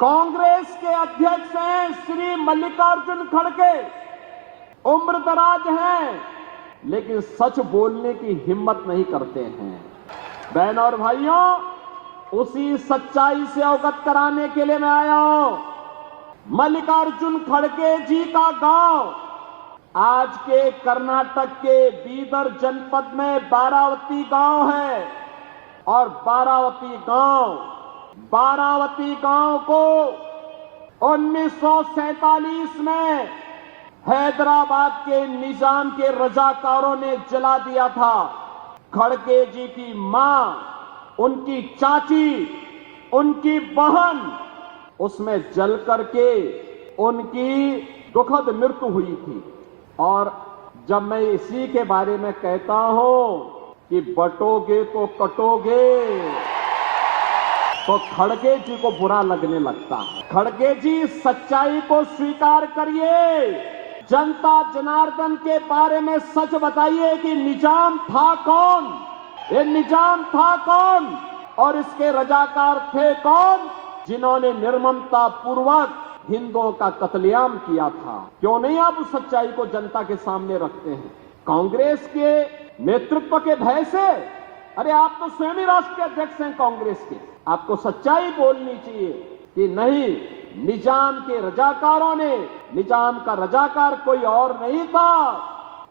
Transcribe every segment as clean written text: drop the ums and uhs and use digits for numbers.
कांग्रेस के अध्यक्ष हैं श्री मल्लिकार्जुन खड़गे, उम्र दराज हैं, लेकिन सच बोलने की हिम्मत नहीं करते हैं। बहनों और भाइयों, उसी सच्चाई से अवगत कराने के लिए मैं आया हूं। मल्लिकार्जुन खड़गे जी का गांव आज के कर्नाटक के बीदर जनपद में बारावती गांव है और बारावती गांव को 1947 में हैदराबाद के निजाम के रजाकारों ने जला दिया था। खड़गे जी की मां, उनकी चाची, उनकी बहन उसमें जल करके उनकी दुखद मृत्यु हुई थी। और जब मैं इसी के बारे में कहता हूं कि बटोगे तो कटोगे, तो खड़गे जी को बुरा लगने लगता है। खड़गे जी, सच्चाई को स्वीकार करिए, जनता जनार्दन के बारे में सच बताइए कि निजाम था कौन, ये निजाम था कौन और इसके रजाकार थे कौन, जिन्होंने निर्ममता पूर्वक हिंदुओं का कत्लेआम किया था। क्यों नहीं आप उस सच्चाई को जनता के सामने रखते हैं? कांग्रेस के नेतृत्व के भय से, अरे आप तो स्वयं ही राष्ट्रीय अध्यक्ष हैं कांग्रेस के, आपको सच्चाई बोलनी चाहिए कि नहीं, निजाम के रजाकारों ने, निजाम का रजाकार कोई और नहीं था,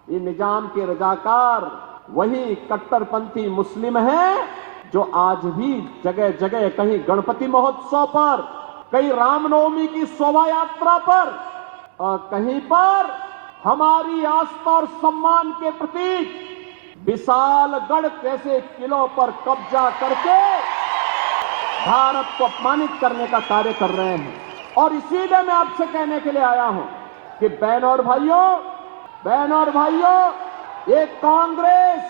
ये निजाम के रजाकार वही कट्टरपंथी मुस्लिम हैं जो आज भी जगह जगह, कहीं गणपति महोत्सव पर, कहीं रामनवमी की शोभा यात्रा पर और कहीं पर हमारी आस्था और सम्मान के प्रतीक विशालगढ़ जैसे किलों पर कब्जा करके भारत को अपमानित करने का कार्य कर रहे हैं। और इसीलिए मैं आपसे कहने के लिए आया हूं कि बहनों और भाइयों, ये कांग्रेस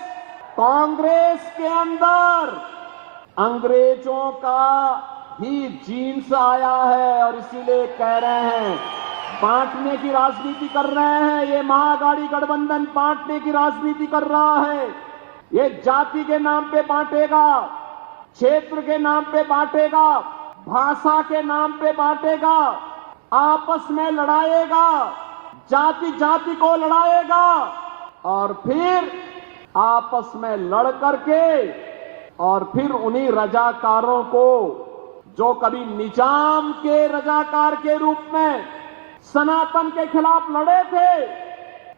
के अंदर अंग्रेजों का ही जीन्स आया है और इसीलिए कह रहे हैं, बांटने की राजनीति कर रहे हैं। ये महाअघाड़ी गठबंधन बांटने की राजनीति कर रहा है। ये जाति के नाम पे बांटेगा, क्षेत्र के नाम पे बांटेगा, भाषा के नाम पे बांटेगा, आपस में लड़ाएगा, जाति को लड़ाएगा और फिर आपस में लड़ करके और फिर उन्हीं रजाकारों को, जो कभी निजाम के रजाकार के रूप में सनातन के खिलाफ लड़े थे,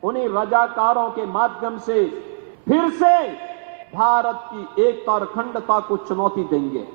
उन्हीं रजाकारों के माध्यम से फिर से भारत की एकता और अखंडता को चुनौती देंगे।